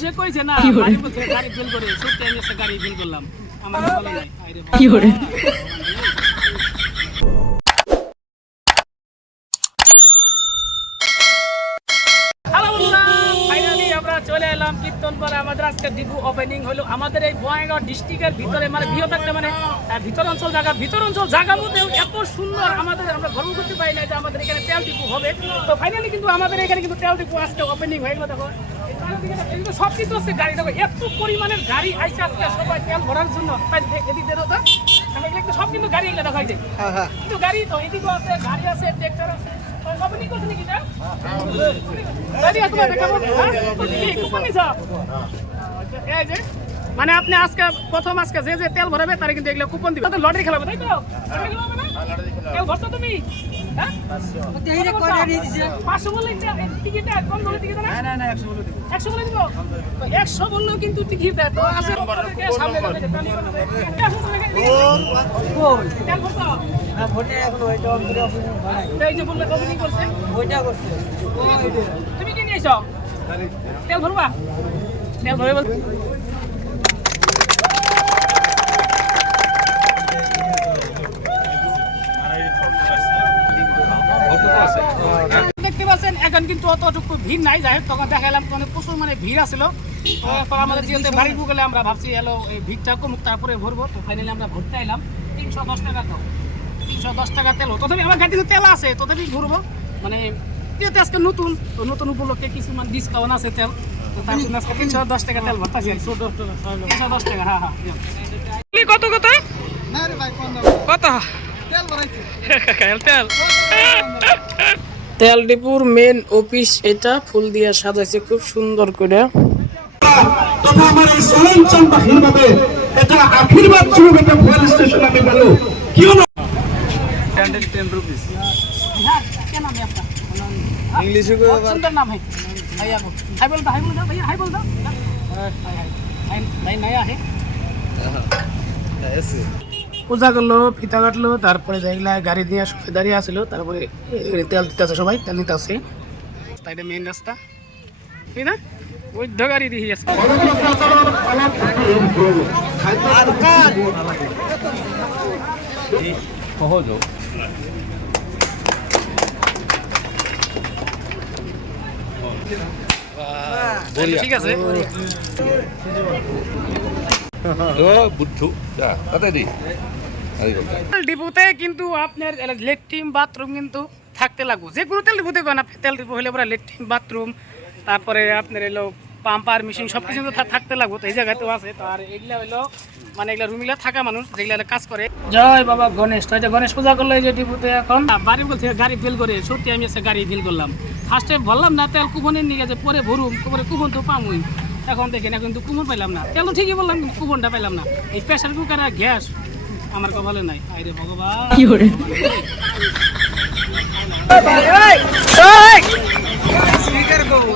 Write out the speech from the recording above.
সে কইছে না গাড়ি বলতে গাড়ি ফেল করে সত্যি আমি একটা গাড়ি ফেল করলাম আমার বলে নাই আইরে কি করে হ্যালো বন্ধুরা ফাইনালি আমরা চলে এলাম কীর্তনপাড়া আমাদের আজকে ডিপো ওপেনিং হলো আমাদের এই বঙ্গাইগাঁও ডিস্ট্রিক্টের ভিতরে মানে বৃহৎ একটা মানে ভিতর অঞ্চল জায়গার মধ্যে এত সুন্দর আমাদের আমরা গর্ব করতে পারি না যে আমাদের এখানে তেল ডিপো হবে তো ফাইনালি কিন্তু আমাদের এখানে কিন্তু তেল ডিপো আজকে ওপেনিং হয়ে গেল দেখো সব কিছু হচ্ছে গাড়ি দেখো এত পরিমাণের গাড়ি আইছে আজকে সবাই তেল ভরার জন্য এদিক দিয়ে তো সব কিন্তু গাড়ি এগুলো দেখা যায় কিন্তু গাড়ি তো এদিকে আছে গাড়ি আছে ট্রাক্টর আছে ওপেনিং করছে নাকি এটা গাড়ি আছে দেখাবো কি কোম্পানি স্যার এই যে মানে আপনি আজকে প্রথম আজকে যে তেল ভরাবে তারে কিন্তু এগুলো কুপন দিবে তো লটারি খেলাবে তাই তো লটারি খেলাবে না কেউ ভরছো তুমি হ্যাঁ এই যে কয়টা দিয়ে দিছে 500 বললে টিকিট কোন বলে টিকিট না না 100 বলে দিব 100 বলে দিব তো 100 বললেও কিন্তু টিকিট দেয় তো আছে সামনে যাবে কোন তেল ভরছো না ভোটে এখন ওইটা অপশন বানাই এই যে বললে ওপেনিং করছে ওইটা করছে তুমি কি নিয়েছো তেল ভরবা তেল ভরে বল দেখতে পাচ্ছেন এখন কিন্তু অতটুকু ভিড় নাই যাই হোক তখন দেখালাম প্রচুর মানে ভিড় আসছিল আমাদের যেহেতু বাড়ির বুকেলে আমরা ভাবছি এলো এই ভিড়টা কমুক তারপরে ভরবো তো ফাইনালি আমরা ভরতে এলাম 310 টাকা তো 310 টাকা তেল তথাপি আমার গাড়িতে তেল আছে তথাপি ঘুরবো মানে যেহেতু আজকে নতুন উপলক্ষে কিছু মানে ডিসকাউন্ট আছে তেল তো তার জন্য আজকে 310 টাকা তেল ভরতেছি 310 টাকা হ্যাঁ কত কত কত তেল ডিপুর মেন অফিস এটা ফুল দিয়ে সাজাইছে খুব সুন্দর করে তথা আমার এই সরঞ্জাম বাহীনভাবে এটা আশীর্বাদ স্বরূপ একটা ফুয়েল স্টেশন আমি বলো কি হলো 110 रुपीस हाँ क्या नाम है आपका इंग्लिश को सुंदर नाम है भैया को हाय बोल दो भैया हाय बोल दो भाई नया है ऐसे পূজা করলো ফিতা কাটলো তারপরে যেগুলা গাড়ি দিয়ে সবাই দাঁড়িয়ে আসলো তারপরে তেল দিতে আছে সবাই তেল নিতে আসছে এটা মেন রাস্তা ঠিক না ওই গাড়ি দিয়ে আসছে সহজ ঠিক আছে বুদ্ধু যা তাতে দি ডিপোতে কিন্তু আপনার লেট্রিন বাথরুম কিন্তু থাকতে লাগবে যে কোনো তেল ডিপোতে না তেল ডিপো হলে পরে লেট্রিন বাথরুম তারপরে আপনার এলো পাম্পার মেশিন সব কিছু কিন্তু থাকতে লাগবে তো এই জায়গাতেও আছে তো আর এগুলা হলো মানে এগুলা রুমিলা থাকা মানুষ যেগুলা কাজ করে জয় বাবা গণেশ তো গণেশ পূজা করলো এই যে ডিপোতে এখন বাড়ি বলতে গাড়ি ফেল করে সত্যি আমি এসে গাড়ি ফেল করলাম ফার্স্টে বললাম না তেল কুপনের নিয়ে গেছে পরে ভরুম পরে কুপন তো পামুই এখন দেখি না কিন্তু কুপন পাইলাম না তেল তো ঠিকই বললাম কিন্তু কুপনটা পাইলাম না এই প্রেসার কুকার আর গ্যাস আমার কপালে নাই আইরে ভগবান কি করে স্পিকার গো